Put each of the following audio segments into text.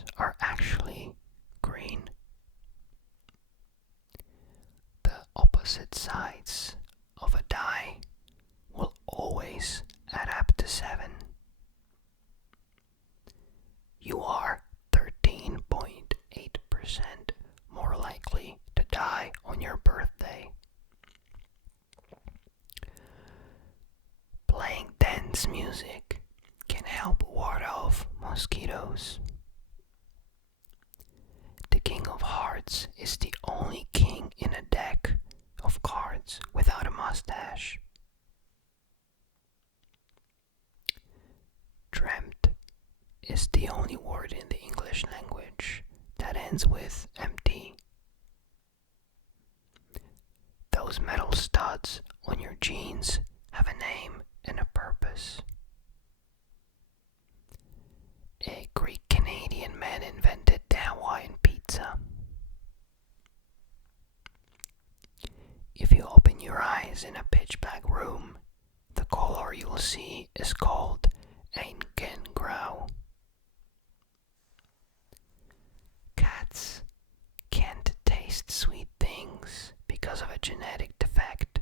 numbers are actually green. The opposite sides of a die will always add up to 7. You are 13.8% more likely to die on your birthday. Playing dance music can help ward off mosquitoes. The King of Hearts is the only king in a deck of cards without a mustache. Dreamt is the only word in the English language that ends with empty. Those metal studs on your jeans have a name and a purpose. A Greek Canadian man invented the Hawaiian pizza. If you open your eyes in a pitch black room, the color you'll see is called inquieries. Cats can't taste sweet things because of a genetic defect.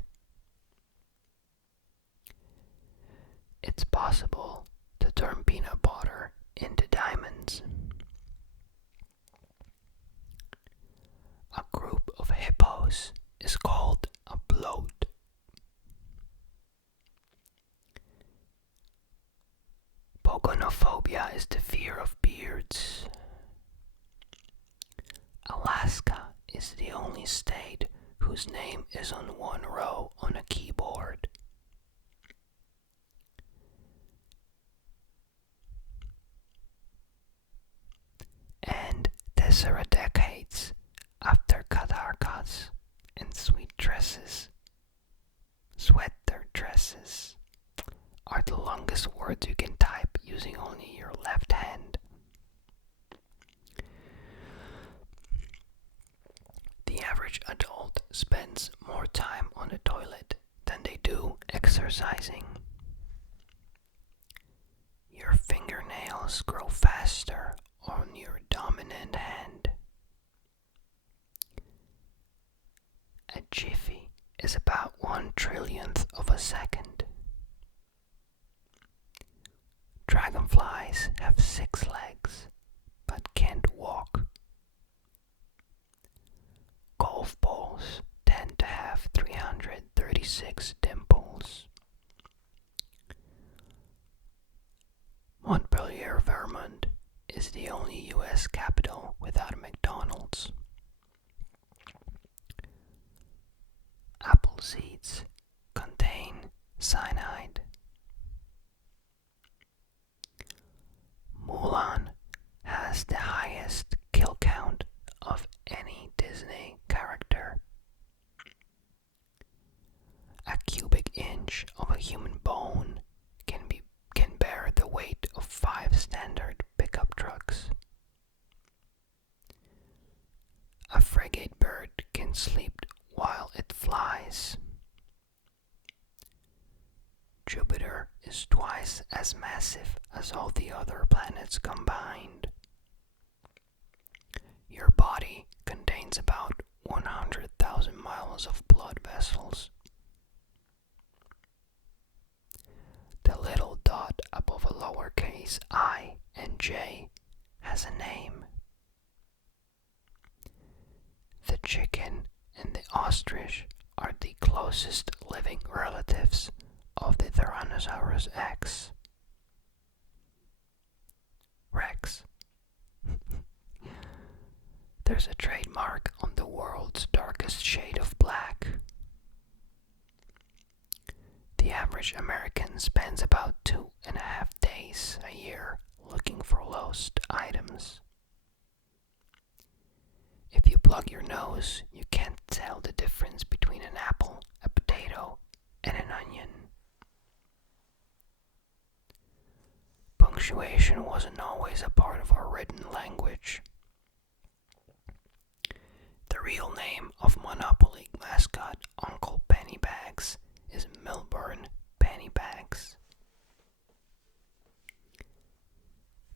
It's possible to turn peanut butter into diamonds. A group of hippos is called a bloat. Pogonophobia is the fear of beards. Alaska is the only state whose name is on one row on a keyboard. And these are decades after cut haircuts and sweet dresses. Sweater dresses are the longest words you can type using only your left hand. The average adult spends more time on the toilet than they do exercising. Your fingernails grow faster on your dominant hand. A jiffy is about 1/trillionth of a second. Dragonflies have 6 legs, but can't walk. Golf balls tend to have 336 dimples. Montpelier, Vermont is the only US capital without a McDonald's. Apple seeds contain cyanide. Mulan has the highest kill count of any Disney character. A cubic inch of a human bone can bear the weight of 5 standard pickup trucks. A frigate bird can sleep while it flies. Jupiter is twice as massive as all the other planets combined. Your body contains about 100,000 miles of blood vessels. The little dot above a lowercase I and J has a name. The chicken and the ostrich are the closest living relatives of the Tyrannosaurus Rex. There's a trademark on the world's darkest shade of black. The average American spends about 2.5 days a year looking for lost items. If you plug your nose, you can't tell the difference between an apple, a potato, and an onion. Punctuation wasn't always a part of our written language. The real name of Monopoly mascot Uncle Pennybags is Milburn Pennybags.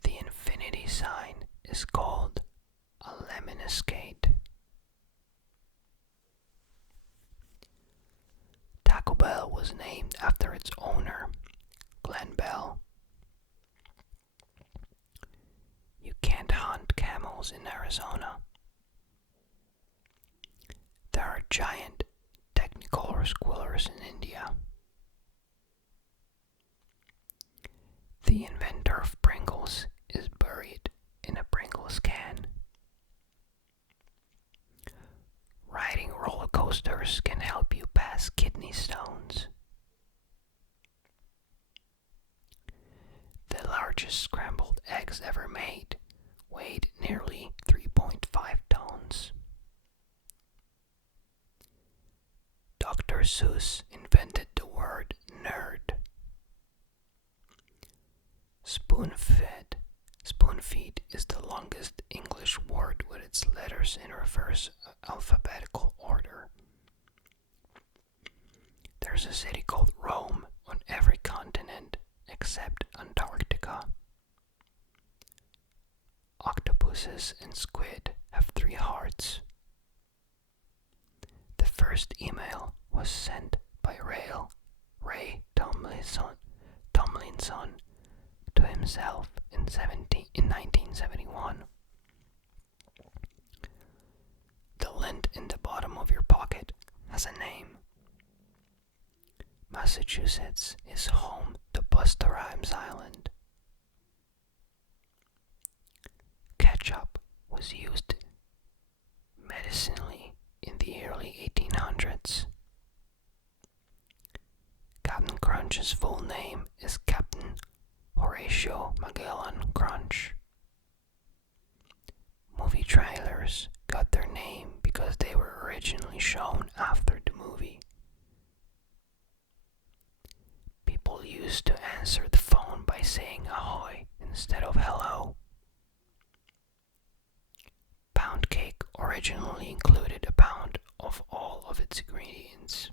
The infinity sign is called a lemniscate. Taco Bell was named after its owner, Glenn Bell. You can't hunt camels in Arizona. There are giant technicolor squirrels in India. The inventor of Pringles is buried in a Pringles can. Riding roller coasters can help you pass kidney stones. The largest scrambled eggs ever made weighed nearly 3.5 tons. Dr. Seuss invented the word nerd. Spoon-fed. Spoon-feed is the longest English word with its letters in reverse alphabetical order. There's a city called Rome on every continent except Antarctica. Octopuses and squid have 3 hearts. The first email was sent by Ray Tomlinson to himself in 1971. The lint in the bottom of your pocket has a name. Massachusetts is home to Busta Rhymes Island. Ketchup was used medicinally in the early 1800s. Captain Crunch's full name is Captain Horatio Magellan Crunch. Movie trailers got their name because they were originally shown after the movie. People used to answer the phone by saying ahoy instead of hello. Pound cake originally included a pound of all of its ingredients.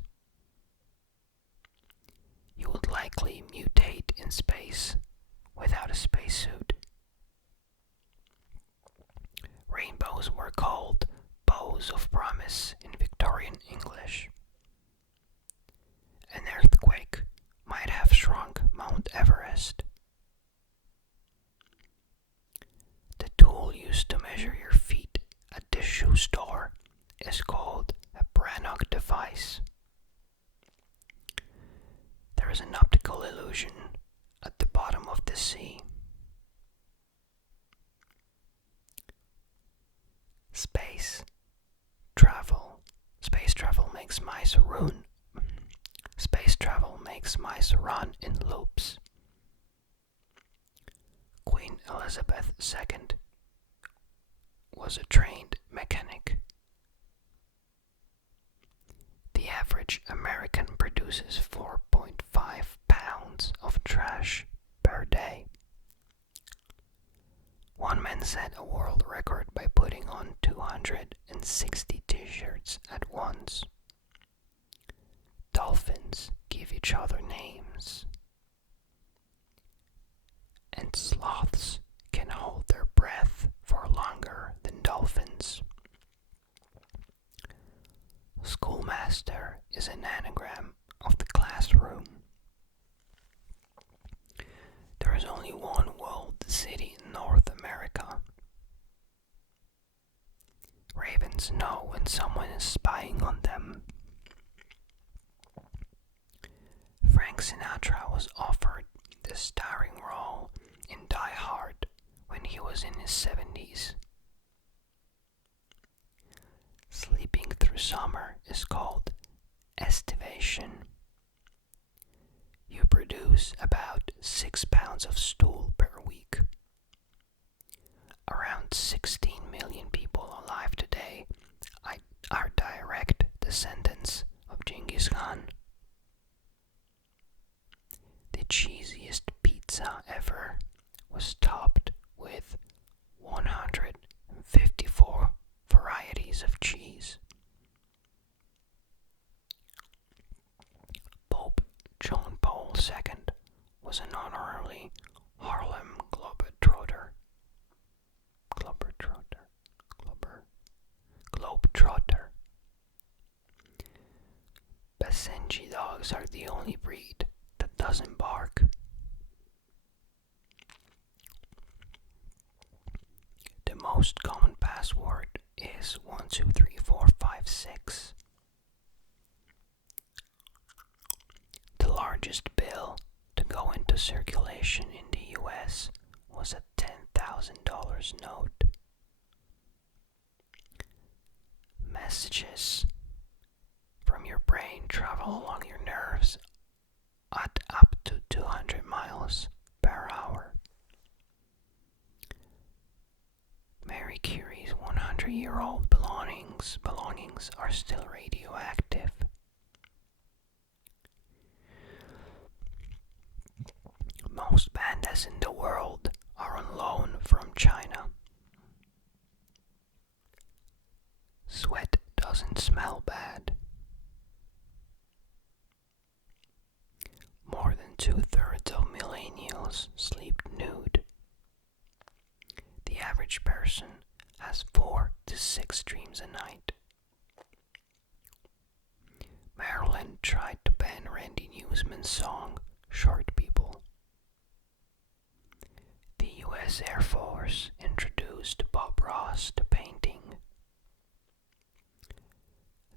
You would likely mutate in space without a spacesuit. Rainbows were called bows of promise in Victorian English. An earthquake might have shrunk Mount Everest. The tool used to measure your feet at the shoe store is called a Brannock device. There is an optical illusion at the bottom of the sea. Space travel. Space travel makes mice run. Space travel makes mice run in loops. Queen Elizabeth II was a trained mechanic. The average American produces 4.5 pounds of trash per day. One man set a world record by putting on 260 t-shirts at once. Dolphins give each other names. And sloths can hold their breath for longer than dolphins. Schoolmaster is an anagram of the classroom. There is only one walled city in North America. Ravens know when someone is spying on them. Frank Sinatra was offered the starring role in Die Hard when he was in his 70s. Sleeping through summer is called estivation. You produce about 6 pounds of stool per week. Around 16 million people alive today are direct descendants of Genghis Khan. The cheesiest pizza ever was topped with 154 varieties of cheese. Pope John Paul II was an honorary Harlem Globetrotter. Basenji dogs are the only breed that doesn't bark. The most common password is 123456. The largest bill to go into circulation in the US was a $10,000 note. Messages from your brain travel along your nerves at up to 200 miles per hour. Mary Curie's 100-year-old belongings are still radioactive. Most pandas in the world are on loan from China. Sweat doesn't smell bad. More than 2/3 of millennials sleep nude. The average person has 4 to 6 dreams a night. Maryland tried to ban Randy Newman's song, Short People. The US Air Force introduced Bob Ross to painting.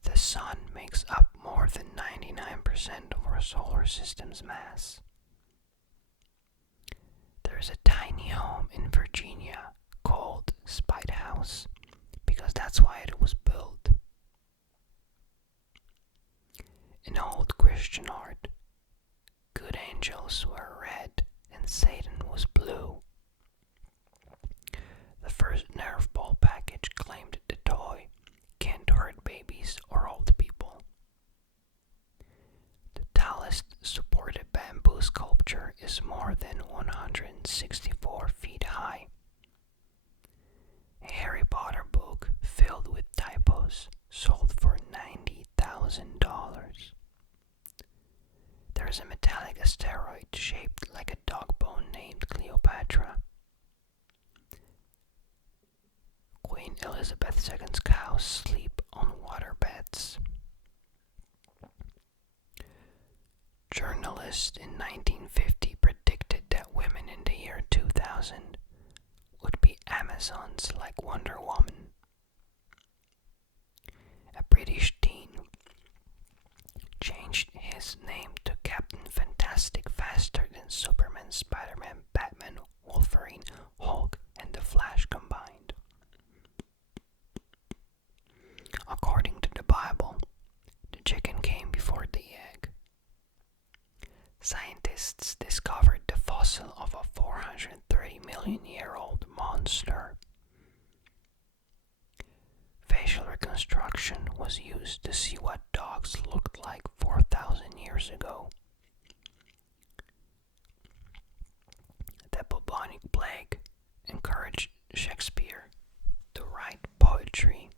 The sun makes up more than 99% of our solar system's mass. There's a tiny home in Virginia called Spite House because that's why it was built. In old Christian art, good angels were red and Satan was blue. The first Nerf ball package claimed the toy can't hurt babies or old people. The tallest supported bamboo sculpture is more than 164 feet high. A Harry Potter book filled with typos sold for $90,000. There's a metallic asteroid shaped like a dog bone named Cleopatra. Queen Elizabeth II's cows sleep on waterbeds. Journalists in 1950 predicted that women in the year 2000 would be Amazons like Wonder Woman. A British teen changed his name to Captain Fantastic faster than Superman, Spider-Man, Batman, Wolverine, Hulk, and the Flash combined. According to the Bible, the chicken came before the egg. Scientists discovered the fossil of a 430-million-year-old monster. Facial reconstruction was used to see what dogs looked like 4,000 years ago. The bubonic plague encouraged Shakespeare to write poetry.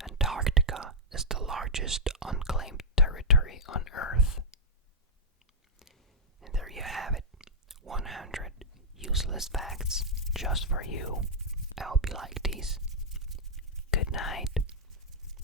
Antarctica is the largest unclaimed territory on Earth. And there you have it, 100 useless facts just for you.